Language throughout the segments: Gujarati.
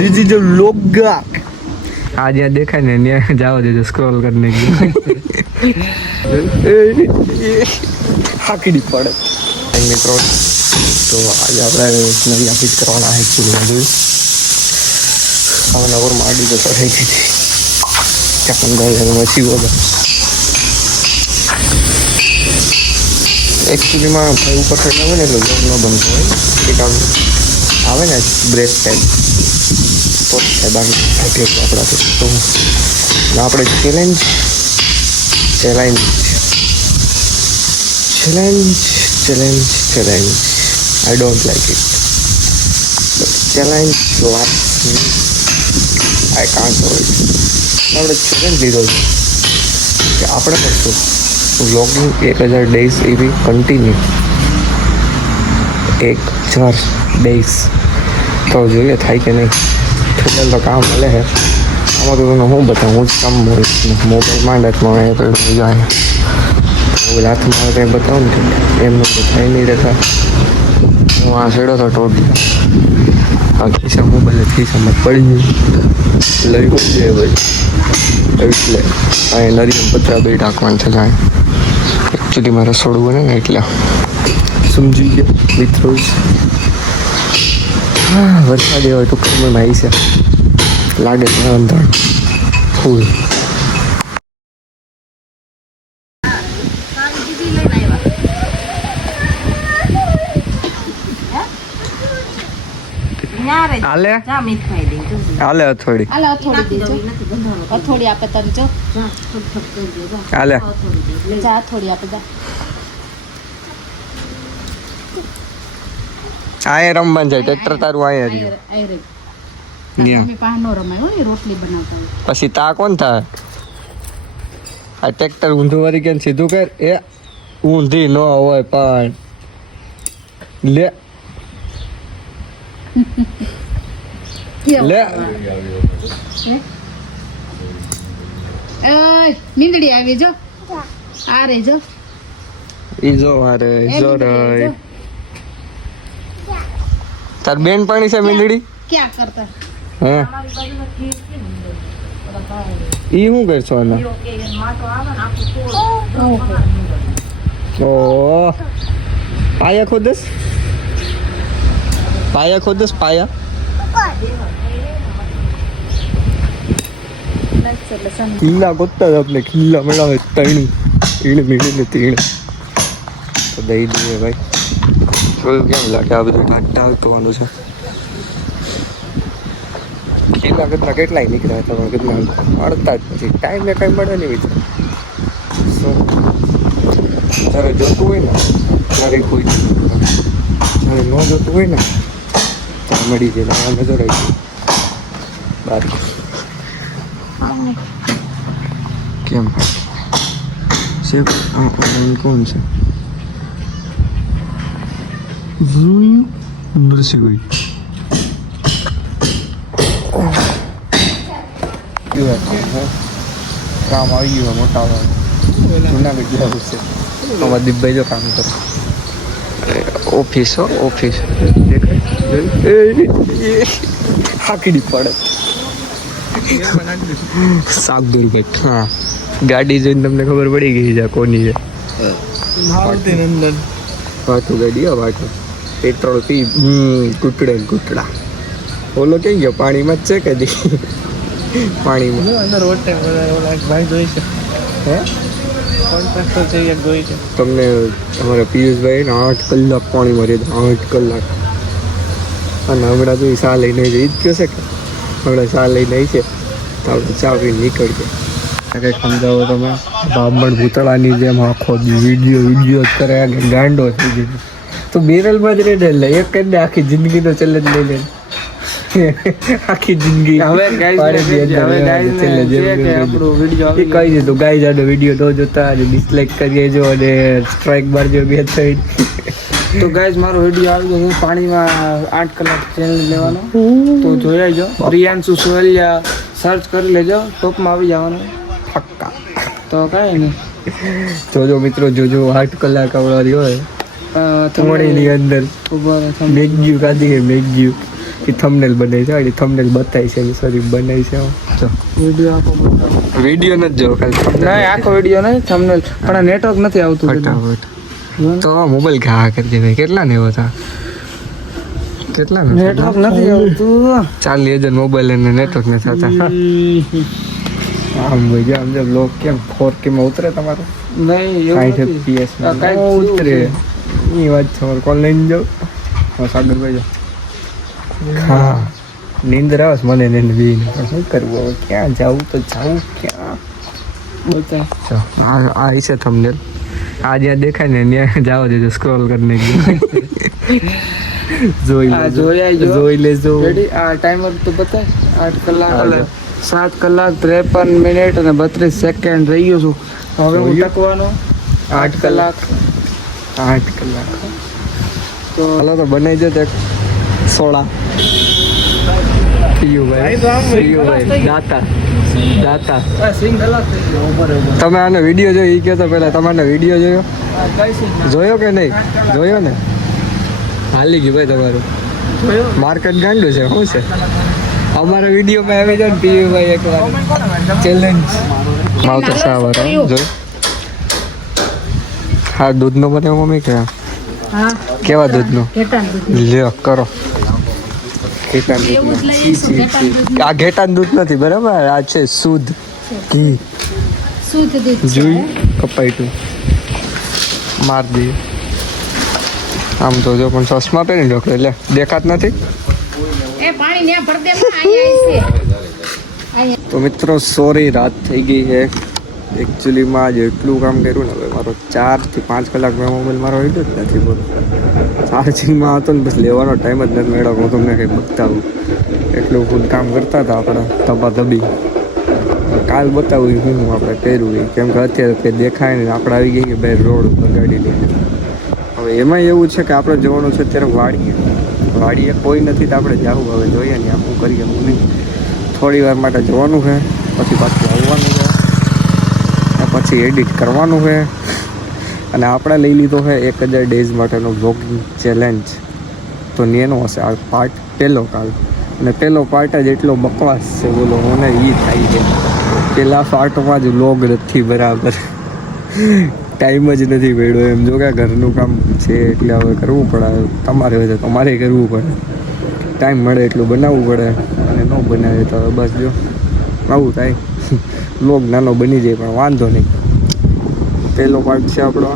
दिस इज अ व्लॉगर आज यहाँ देखा ने जाओ दे स्क्रॉल करने की हाकड़ी पड़े मित्रों तो आज આપણે નવી ઓફિસ કરવાના છે એકચ્યુઅલી જોયું હવે નવર માડી તો ચડાઈ દીધી ત્યાં 15,000 મચી બોલો એકચ્યુઅલીમાં ભાઈ ઉપર ચડ્યા હોય ને એટલે જોબ ન બનતો હોય એક આવે ને બ્રેક ટાઈપ તો બાકી આપણાથી તો આપણે challenge I don't like it. But challenge lasts me. I can't do it. આપણે ચેલેન્જ લીધો છે કે આપણે કરશું વ્લોગિંગ 1000 ડેઝ એવી કન્ટિન્યુ 1000 ડેઝ તો જોઈએ થાય કે નહીં ટોટલ તો કામ મળે છે આમાં તો તમને હું બતાવું હું જ કામ મોબાઈલ માંડતમાં એ તો જાય મોબાઈલ હાથમાં કંઈ બતાવું ને એમનું તો થઈ નહીં રહેતા હું આ છેડો તો ટોટલી આ ખિસ્સા મોબાઈલ ખિસ્સામાં પડી લઈ જાય ભાઈ એટલે અહીં નરિયમ પતરા બે ઢાંકવાનું છે જાય એકચ્યુઅલી મારે રસોડું બને ને એટલે સમજી ગયા મિત્રો વરસાદ એવા ટૂંક સમયમાં આવી છે લાગે છે અંધાર ફૂલ હાલે હાલે અથોડી અથોડી આપે તને જો હાલે જા અથોડી આપે જા આય રમવાનું જાય ટ્રેક્ટર તારું આય રહ્યું મમ્મી પાસે નો રમાય હોય રોટલી બનાવતા પછી તા કોણ થાય આ ટ્રેક્ટર ઊંધું વળી કે સીધું કર એ ઊંધી ન હોય પણ લે લે મીંદડી આવી જો આ રે જો ઈ જો મારે જો રે તાર બેન પાણી છે મીંદડી ક્યાં કરતા હે ઈ હું કરશો આના ઓ પાયા ખોદસ પાયા ખીલ્લા ગોતતા જ આપણે ખીલ્લા મળાવે તણી ઈણ મીણી ને તીણ તો દઈ દઈએ ભાઈ જોયું કેમ લાગે આ બધું ઢાંકતા આવતું છે ખીલ્લા કેટલા કેટલાય નીકળ્યા હતા પણ કેટલા મળતા જ પછી ટાઈમને કાંઈ મળે નહીં વિચાર શું જ્યારે જોતું હોય ને ત્યારે કોઈ જ્યારે ન જોતું હોય ને ત્યારે મળી જાય નજર આવી જાય બાર કેમ છે ઓનલાઈન કોણ છે બરસી ગઈ કામ આવી ગયું મોટા જુનાગઢ જેવું છે અમારા દીપભાઈ જો કામ કરે ઓફિસ હાકડી પડે સાગદુર્ભાઈ હા ગાડી જોઈને તમને ખબર પડી ગઈ છે કોની છે વાતું ગાડી હા વાતું પેટ્રોલ પી કૂટડા ઓલો કઈ ગયો પાણીમાં જ છે કદી પાણીમાં અંદર ભાઈ જોઈ છે હે કોન્ટ્રાક્ટર છે એક જોઈ છે તમને અમારા પિયુષભાઈ ને 8 કલાક પાણીમાં રહે 8 કલાક અને હમણાં તો સા લઈને જ કયો છે કે હમણાં સા લઈને આવી છે તો આપણે ચા પીને નીકળશે કંઈક સમજાવો તમે બ્રાહ્મણ ભૂતળાની જેમ આખો વિડીયો જ કરે ગાંડો થઈ ગયો તો બેરલમાં જ રહે એટલે એક કરીને આખી જિંદગીનો ચેલેન્જ લઈ લે આખી જિંદગી હવે કહી દીધું ગાઈ જાડો વિડીયો ન જોતા ડિસલાઇક કરીએ જો અને સ્ટ્રાઇક મારજો 2-3 તો ગાઈઝ મારો વિડીયો આવી ગયો પાણીમાં 8 કલાક ચેલેન્જ લેવાનો તો જોઈ આવજો પ્રિયાંશુ સોયલિયા સર્ચ કરી લેજો ટોપમાં આવી જવાનું પક્કા તો કાંઈ નહીં જોજો મિત્રો જોજો 8 કલાક આવવાની હોય થોડીની અંદર મેગ્યુ કાઢી મેગ્યુ એ થંબનેલ બને છે એ થંબનેલ બતાવી છે સોરી બનાવી છે જો વિડીયો આખો બતાવો. વિડીયો નથી જો ખાલી નહીં આખો વિડીયો નહીં થંબનેલ પણ નેટવર્ક નથી આવતું બધું. ફટાફટ તો મોબાઈલ ઘા કરી દે ભાઈ કેટલા ને એવો હતા કેટલા ને નેટવર્ક નથી આવતું. 40,000 મોબાઈલ અને નેટવર્ક ને થતા આમ ભાઈ આમ જો બ્લોગ કેમ 4K માં ઉતરે તમારો નહીં એવું 60 નથી. FPS આ માં કાંઈક ઉતરે એ વાત છે મારે કોલ લઈને જાઉં સાગરભાઈ જો હા નીંદર આવે છે મને ને એને બેયને. પણ શું કરવું હવે ક્યાં જાવું તો જાવું ક્યાં બતાવ. જો આ છે થંબનેલ આ જ્યાં દેખાય ને ત્યાં જાવ દેજો સ્ક્રોલ કરીને જોઈ આ લેજો જોઈ આવજો. જોઈ લેજો રેડી આ ટાઈમર તો બતાય 8 કલાક હાલો. 7 કલાક 53 મિનિટ અને 32 સેકન્ડ રહી ગયો છું. હવે હું જોયું? ટકવાનો 8 કલાક 8 કલાક તો હાલો તો બનાવી દો તો એક સોડા પીયુભાઈ દાતા તમે આનો વિડીયો જોયો એ કહો તો પહેલા તમારો વિડીયો જોયો જોયો કે નહીં જોયો ને હાલી ગયું ભાઈ તમારું માર્કેટ ગાંડું છે શું છે અમારા વિડીયોમાં આવી જાવ ને પીયુભાઈ એકવાર ચેલેન્જ માવતર સાવર જોઈ હા દૂધનો બનાવ્યો મમ્મી કે હા કેવા દૂધનો ઘેટાં દૂધ લ્યો કરો ઘેટાનું દૂધ એવું જ લઈ આવીશું, ઘેટાનું દૂધ. આ ઘેટાનું દૂધ નથી બરાબર આ છે શુદ્ધ ઘી શુદ્ધ દૂધ છે. જોઈ કપાઈટું માર દઈએ આમ તો જો પણ ચશ્મા પહેરી ડોક્ટર એટલે દેખાત નથી એ પાણી ન્યા ભર દે માં, અહીંયા છે તો મિત્રો સોરી રાત થઈ ગઈ છે એકચ્યુઅલીમાં આજે એટલું કામ કર્યું ને હવે મારો 4 થી 5 કલાક મેં મોબાઈલ મારો હિટ જ નથી બોલો ચાર્જિંગમાં હતો ને બસ લેવાનો ટાઈમ જ નથી મેળવ્યો હું તમને કંઈ બતાવું એટલું ફૂલ કામ કરતા હતા આપણે ધબાધબી કાલ બતાવ્યું હું આપણે કર્યું એ કેમ કે અત્યારે કંઈ દેખાય ને આપણે આવી ગઈ કે બે રોડ ઉપર ગાડી લઈને હવે એમાં એવું છે કે આપણે જવાનું છે અત્યારે વાડીએ કોઈ નથી તો આપણે જવું હવે જોઈએ ને શું કરીએ હું નહીં થોડી વાર માટે જવાનું છે પછી પાછું આવવાનું છે અને પછી એડિટ કરવાનું છે અને આપણે લઈ લીધો છે 1000 ડેઝ માટેનો બ્લોગિંગ ચેલેન્જ તો એનો હશે આ પાર્ટ પહેલો કાલ અને પહેલો પાર્ટ જ એટલો બકવાસ છે બોલો મને એ થાય છે પહેલા પાર્ટમાં જ વ્લોગ નથી બરાબર ટાઈમ જ નથી પડ્યો એમ જો કે ઘરનું કામ છે એટલે હવે કરવું પડે તમારે હોય તો તમારે કરવું પડે ટાઈમ મળે એટલું બનાવવું પડે અને ન બનાવે તો હવે બસ જો આવું થાય વ્લોગ નાનો બની જાય પણ વાંધો નહીં પહેલો પાર્ટ છે આપણો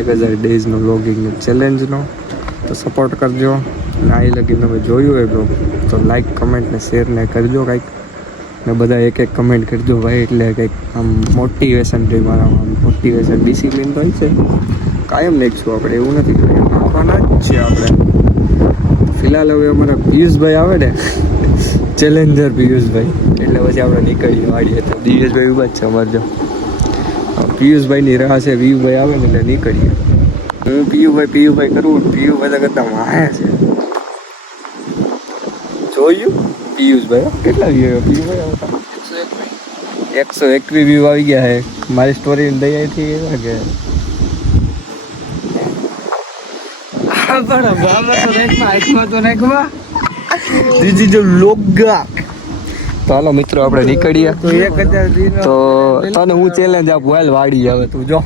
1000 ડેઝનો વ્લોગિંગ ચેલેન્જનો તો સપોર્ટ કરજો અને આ લગીને તમે જોયું હોય બ્લોગ તો લાઈક કમેન્ટ ને શેર ને કરજો કાંઈક ને બધા એક કમેન્ટ કરજો ભાઈ એટલે કંઈક આમ મોટિવેશન રહે મારામાં મોટિવેશન ડિસિપ્લિન તો છે કાયમ નાખીશું આપણે એવું નથી નાખવાના જ છે આપણે ફિલહાલ હવે અમારા પિયુષભાઈ આવે ને ચેલેન્જર પિયુષભાઈ એટલે પછી આપણે નીકળીએ વાડીએ તો દિવેશભાઈ ઉભા જ છે અમારે જો પિયુષભાઈની રાહ છે પિયુભાઈ આવે ને એટલે નીકળીએ હું પિયુભાઈ કરું પિયુભાઈ તો કરતા વાયા છે જોયું પિયુષભાઈ કેટલા વ્યૂ આવ્યો પિયુષભાઈ આવતા 121 વ્યૂ આવી ગયા છે મારી સ્ટોરી દયાથી એવા કે દીદી જો લોગા તો હાલો મિત્રો આપણે નીકળીએ તો તને હું ચેલેન્જ આપું હાલ વાડી આવે તું જો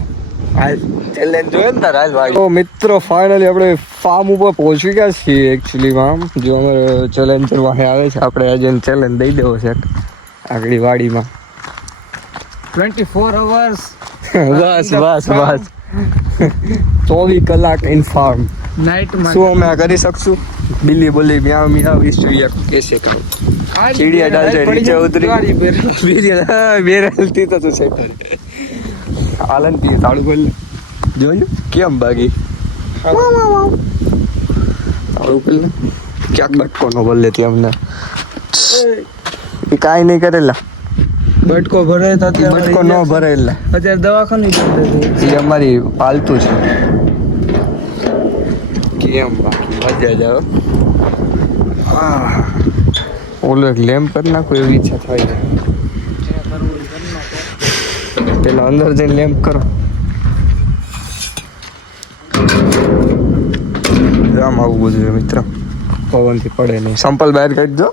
હાલ ચેલેન્જ જોયે ને તાર હાલ વાડી તો મિત્રો ફાઇનલી આપણે ફાર્મ ઉપર પહોંચી ગયા છીએ એકચ્યુઅલીમાં જો અમારે ચેલેન્જર વાહે આવે છે આપણે આજે ચેલેન્જ દઈ દેવો છે આગળ વાડીમાં 24 hours બસ 24 કલાક ઇન ફાર્મ નાઇટ માં શું અમે આ કરી શકશું બિલ્લી બોલી મ્યાવ મ્યાવ ઇસ ચુડિયા કેસે કરું ચીડિયા ડાલ છે નીચે ઉતરી બેરલતી તો તું સેટ આલનતી તાળું બોલ જોયું કેમ બાકી તાળું બોલ ક્યાંક બટકો નો બોલ લેતી અમને એ કાંઈ નહીં કરેલા બટકો ભરે તો અત્યારે બટકો ન ભરેલા અત્યારે દવાખાને એ અમારી પાલતું છે કેમ બાકી મજા જ આવે ઓલો એક લેમ્પ કરી નાખો એવી ઈચ્છા થાય છે પેલા અંદર જઈને લેમ્પ કરો આમ આવું બધું છે મિત્ર પવનથી પડે નહીં. સંપલ બહાર કાઢી દો.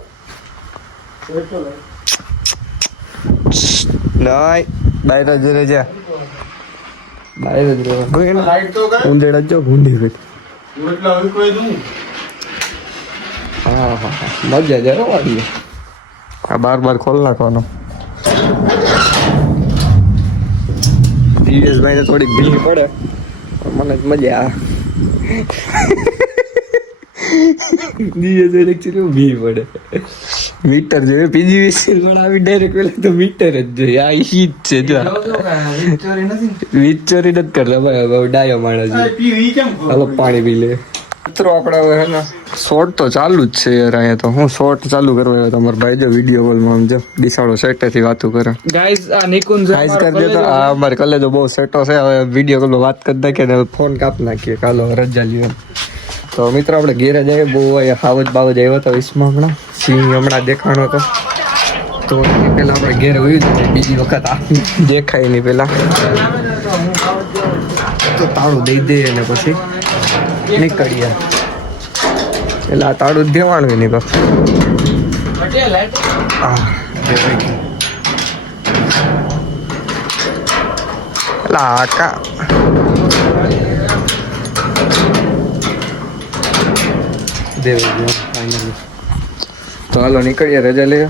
નહીં બહાર જ રહેજા. બહાર જ રહેવા. ઊંધેડા જ જો ઊંધી ભાઈ. હા હા હા મજા જાય વાળી. આ બાર ખોલ નાખવાનો. દિવેશભાઈને થોડીક ભીની પડે મને જ મજા આવે. દિવેશભાઈને એકચુઅલી ભી પડે. મીટર જોઈએ પીજીવીસીએલ પણ આવી ડાયરેક્ટ પેલા તો મીટર જ જોઈએ. આ ઈ જ છે જો વીજ ચોરી નથી કરતા ભાઈ. ડાયો માણસ હાલો પાણી પી લે. મિત્રો આપણે હવે હે ને શોર્ટ તો ચાલુ જ છે યાર. અહીંયા તો હું શોર્ટ ચાલુ કરવા આવ્યો તમારો ભાઈ જો વિડીયો કોલમાં આમ જો દિશાળો સેટેથી વાતું કરે. ગાઈઝ આ નિકુંજ ગાઈઝ કરી દેતો. આ અમારે કલેજો બહુ સેટો છે. હવે વિડીયો કોલમાં વાત કરી નાખીએ ને ફોન કાપ નાખીએ. કાલો રજા લ્યો. તો મિત્રો આપણે ઘેરે જઈએ. બહુ અહીંયા હાવજ બાવજ આવ્યો હતો વીસમાં હમણાં. સિંહ હમણાં દેખાણો હતો તો પેલા આપણે ઘેરે હોય બીજી વખત આ દેખાય નહીં પેલા તો તાળું દઈ દે અને પછી નીકળીએ. એટલે આ તાળું દેવાનું નહીં બાપા. હા એટલે આકા દેવ ફાઇનલી. તો હાલો નીકળીએ રજા લઈએ.